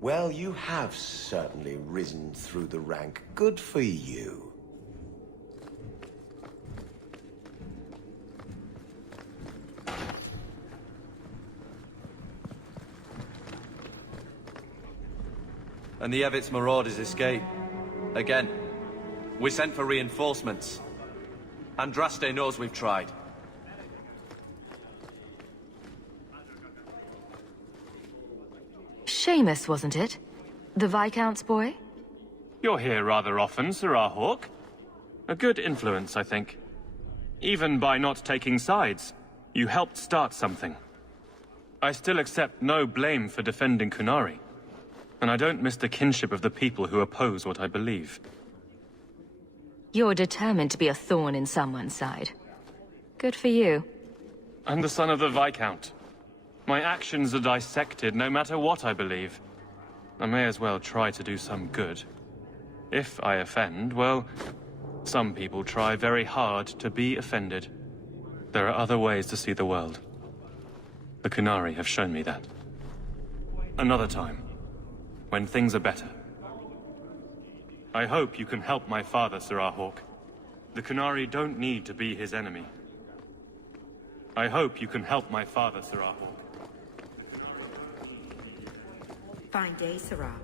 Well, you have certainly risen through the rank. Good for you. And the Evitz marauders escape. Again. We sent for reinforcements. Andraste knows we've tried. Seamus, wasn't it? The Viscount's boy? You're here rather often, Sirrah Hawk. A good influence, I think. Even by not taking sides, you helped start something. I still accept no blame for defending Kunari. And I don't miss the kinship of the people who oppose what I believe. You're determined to be a thorn in someone's side. Good for you. I'm the son of the Viscount. My actions are dissected no matter what I believe. I may as well try to do some good. If I offend, well, some people try very hard to be offended. There are other ways to see the world. The Kunari have shown me that. Another time, when things are better. I hope you can help my father, Sirrah Hawk. The Kunari don't need to be his enemy. I hope you can help my father, Sirrah Hawk. Fine day, Sirrah.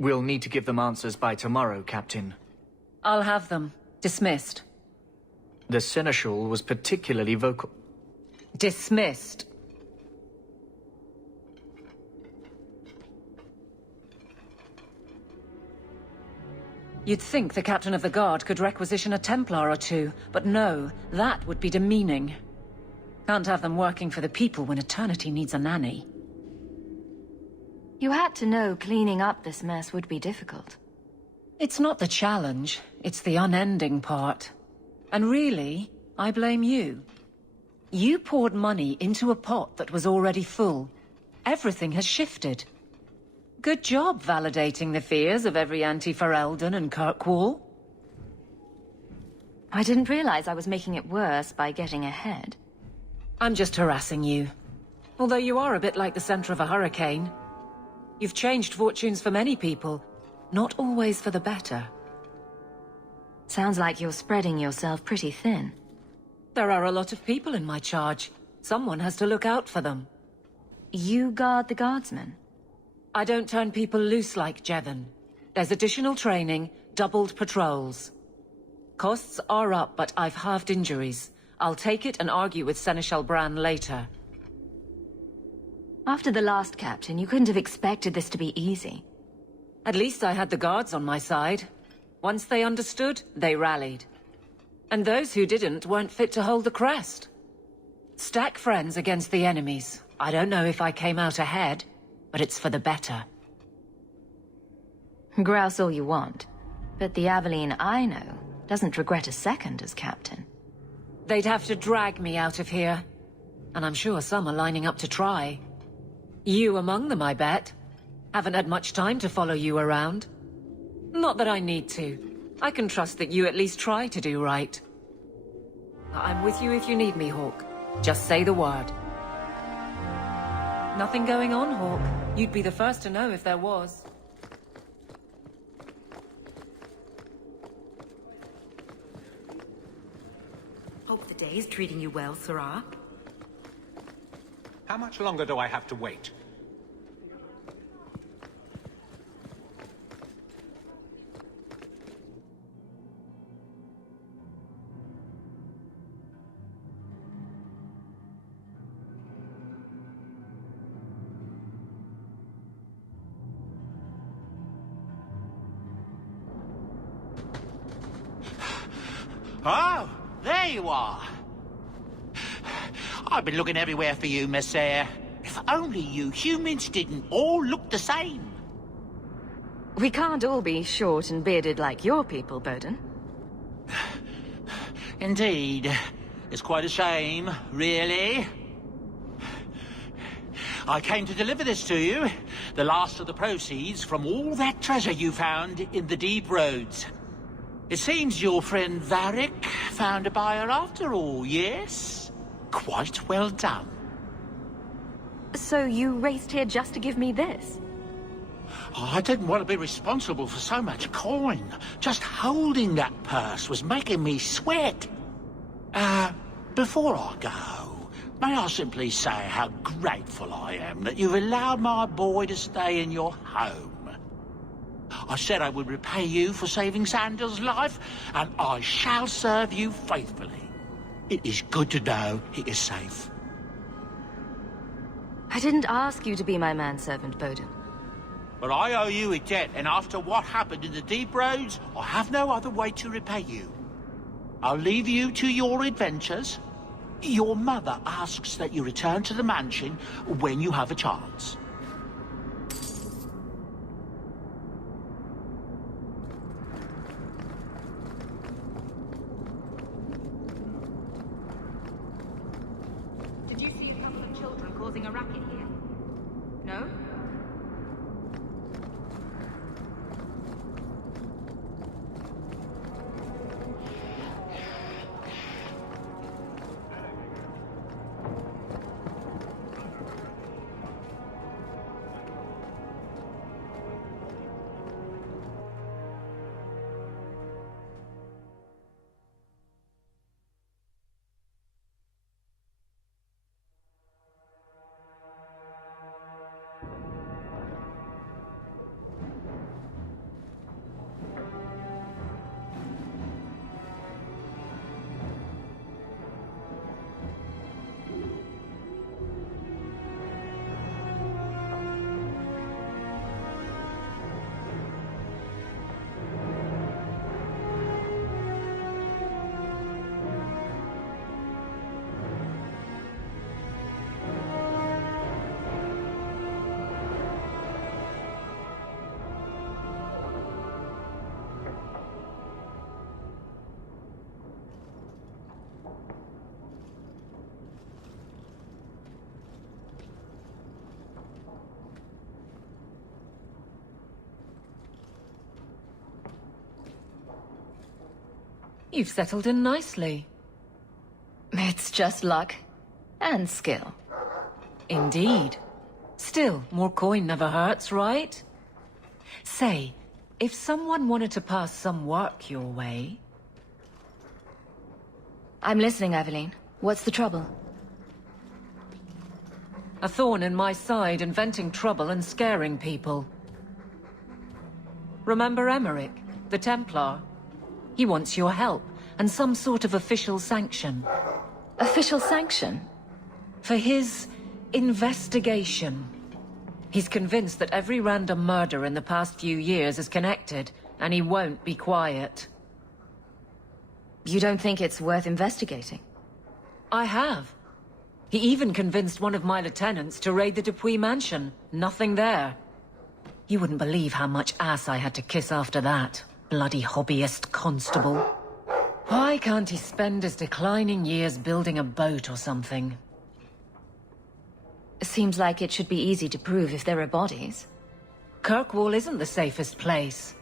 We'll need to give them answers by tomorrow, Captain. I'll have them. Dismissed. The Seneschal was particularly vocal. Dismissed. You'd think the Captain of the Guard could requisition a Templar or two, but no, that would be demeaning. Can't have them working for the people when eternity needs a nanny. You had to know cleaning up this mess would be difficult. It's not the challenge, it's the unending part. And really, I blame you. You poured money into a pot that was already full. Everything has shifted. Good job validating the fears of every anti-Ferelden and Kirkwall. I didn't realize I was making it worse by getting ahead. I'm just harassing you. Although you are a bit like the center of a hurricane. You've changed fortunes for many people, not always for the better. Sounds like you're spreading yourself pretty thin. There are a lot of people in my charge. Someone has to look out for them. You guard the guardsmen? I don't turn people loose like Jevon. There's additional training, doubled patrols. Costs are up, but I've halved injuries. I'll take it and argue with Seneschal Bran later. After the last captain, you couldn't have expected this to be easy. At least I had the guards on my side. Once they understood, they rallied. And those who didn't weren't fit to hold the crest. Stack friends against the enemies. I don't know if I came out ahead, but it's for the better. Grouse all you want, but the Aveline I know doesn't regret a second as captain. They'd have to drag me out of here. And I'm sure some are lining up to try. You among them, I bet. Haven't had much time to follow you around. Not that I need to. I can trust that you at least try to do right. I'm with you if you need me, Hawk. Just say the word. Nothing going on, Hawk. You'd be the first to know if there was. Hope the day is treating you well, Sarah. How much longer do I have to wait? Oh, there you are. I've been looking everywhere for you, Messiah. If only you humans didn't all look the same. We can't all be short and bearded like your people, Bowden. Indeed. It's quite a shame, really. I came to deliver this to you. The last of the proceeds from all that treasure you found in the deep roads. It seems your friend Varric found a buyer after all, yes? Quite well done. So you raced here just to give me this? Oh, I didn't want to be responsible for so much coin. Just holding that purse was making me sweat. Before I go, may I simply say how grateful I am that you've allowed my boy to stay in your home. I said I would repay you for saving Sandal's life, and I shall serve you faithfully. It is good to know he is safe. I didn't ask you to be my manservant, Bowden. But I owe you a debt, and after what happened in the deep roads, I have no other way to repay you. I'll leave you to your adventures. Your mother asks that you return to the mansion when you have a chance. Did you see a couple of children causing a racket here? No? You've settled in nicely. It's just luck. And skill. Indeed. Still, more coin never hurts, right? Say, if someone wanted to pass some work your way... I'm listening, Aveline. What's the trouble? A thorn in my side, inventing trouble and scaring people. Remember Emmerich, the Templar? He wants your help, and some sort of official sanction. Official sanction? For his investigation. He's convinced that every random murder in the past few years is connected, and he won't be quiet. You don't think it's worth investigating? I have. He even convinced one of my lieutenants to raid the Dupuis mansion. Nothing there. You wouldn't believe how much ass I had to kiss after that. Bloody hobbyist constable. Why can't he spend his declining years building a boat or something? Seems like it should be easy to prove if there are bodies. Kirkwall isn't the safest place.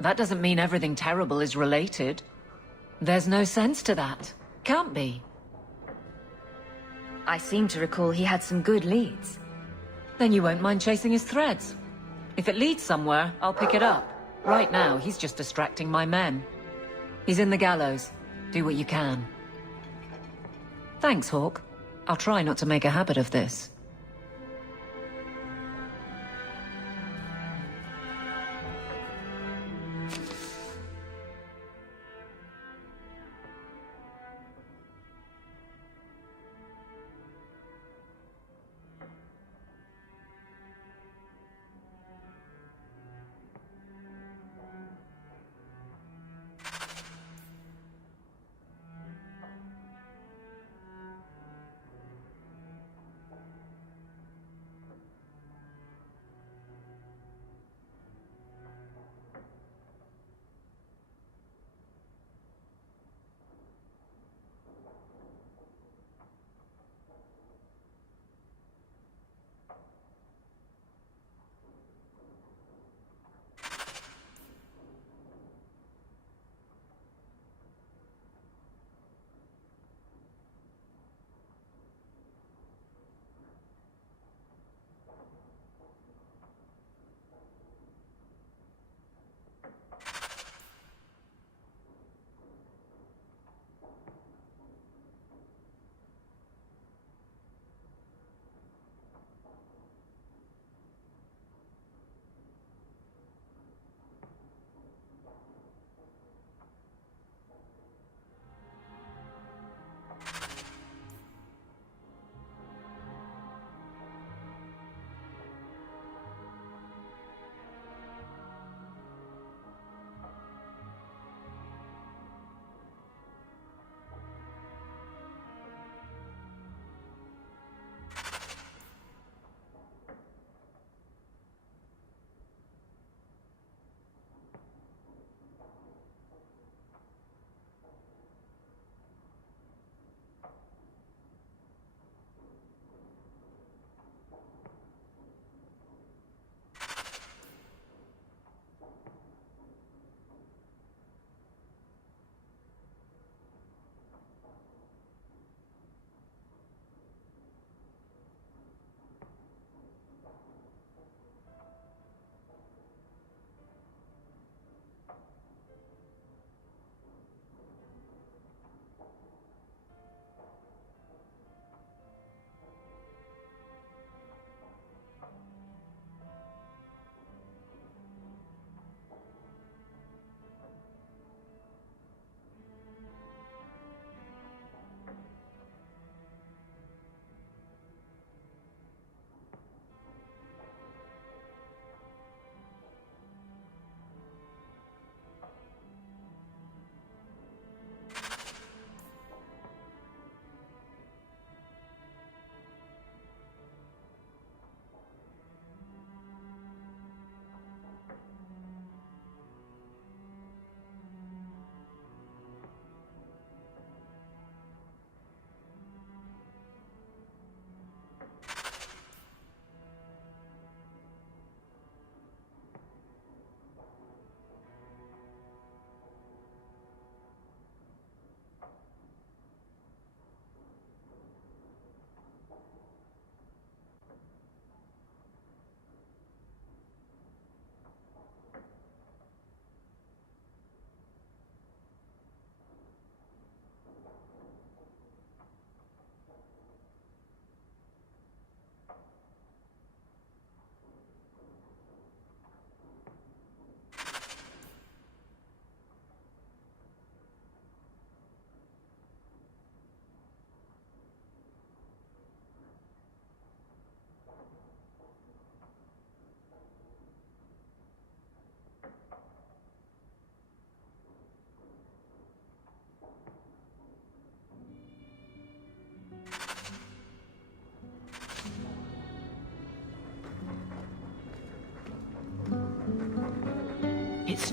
That doesn't mean everything terrible is related. There's no sense to that. Can't be. I seem to recall he had some good leads. Then you won't mind chasing his threads. If it leads somewhere, I'll pick it up. Right now, he's just distracting my men. He's in the gallows. Do what you can. Thanks, Hawk. I'll try not to make a habit of this.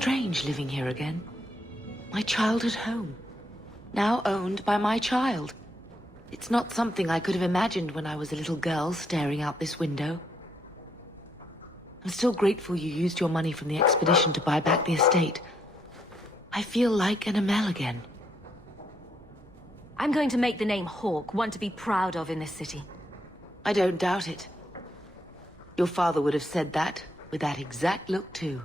strange living here again. My childhood home. Now owned by my child. It's not something I could have imagined when I was a little girl staring out this window. I'm still grateful you used your money from the expedition to buy back the estate. I feel like an Amel again. I'm going to make the name Hawke one to be proud of in this city. I don't doubt it. Your father would have said that, with that exact look too.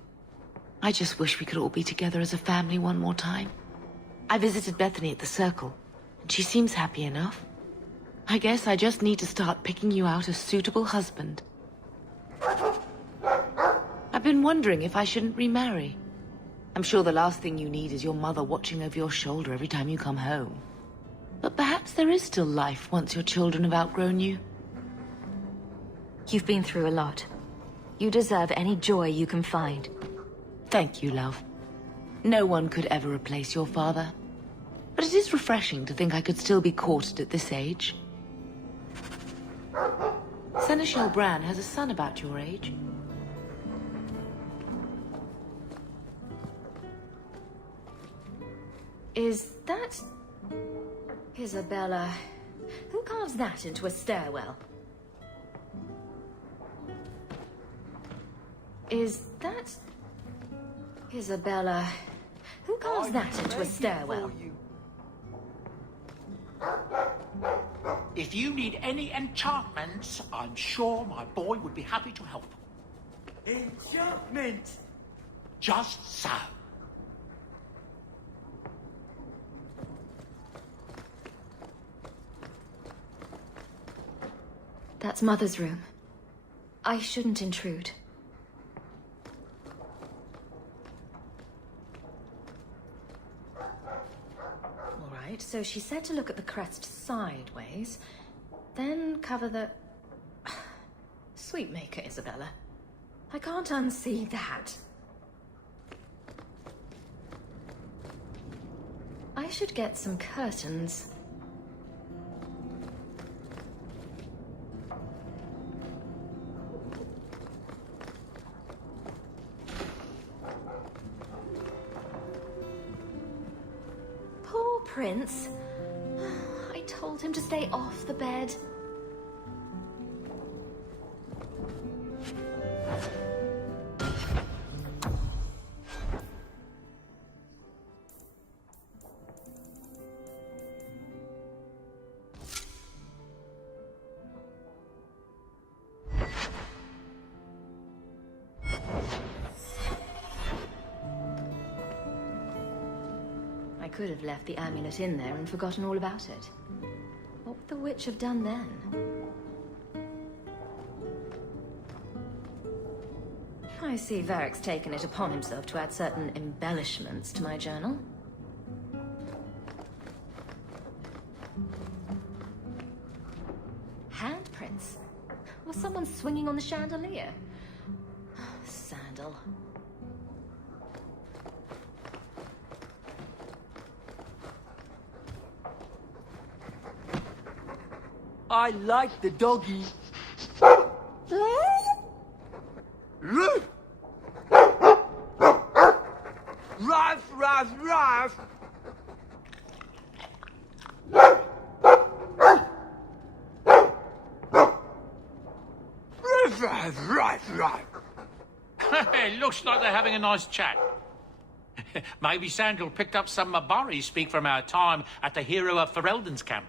I just wish we could all be together as a family one more time. I visited Bethany at the Circle, and she seems happy enough. I guess I just need to start picking you out a suitable husband. I've been wondering if I shouldn't remarry. I'm sure the last thing you need is your mother watching over your shoulder every time you come home. But perhaps there is still life once your children have outgrown you. You've been through a lot. You deserve any joy you can find. Thank you, love. No one could ever replace your father. But it is refreshing to think I could still be courted at this age. Seneschal Bran has a son about your age. Is that... Isabella? Who carves that into a stairwell? Is that... Isabella? Who carves that into a stairwell? If you need any enchantments, I'm sure my boy would be happy to help. Enchantment! Just so. That's Mother's room. I shouldn't intrude. All right, so she said to look at the crest sideways, then cover the... Sweetmaker, Isabella. I can't unsee that. I should get some curtains. Prince. I told him to stay off the bed. I could have left the amulet in there and forgotten all about it. What would the witch have done then? I see Varric's taken it upon himself to add certain embellishments to my journal. Handprints? Was someone swinging on the chandelier? Sandal. I like the doggy. Ruff, ruff, ruff. It looks like they're having a nice chat. Maybe Sandal picked up some Mabari speak from our time at the hero of Ferelden's camp.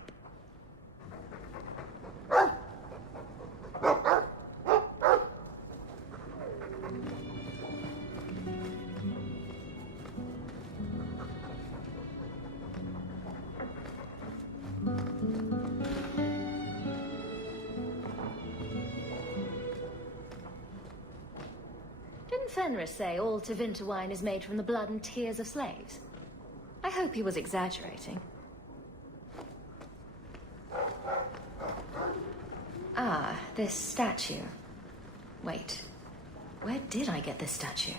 Didn't Fenris say all Tevinter wine is made from the blood and tears of slaves? I hope he was exaggerating. Ah, this statue. Wait, where did I get this statue?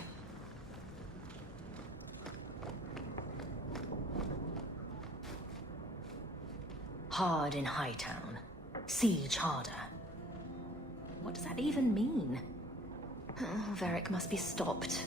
Hard in Hightown. Siege harder. What does that even mean? Oh, Varric must be stopped.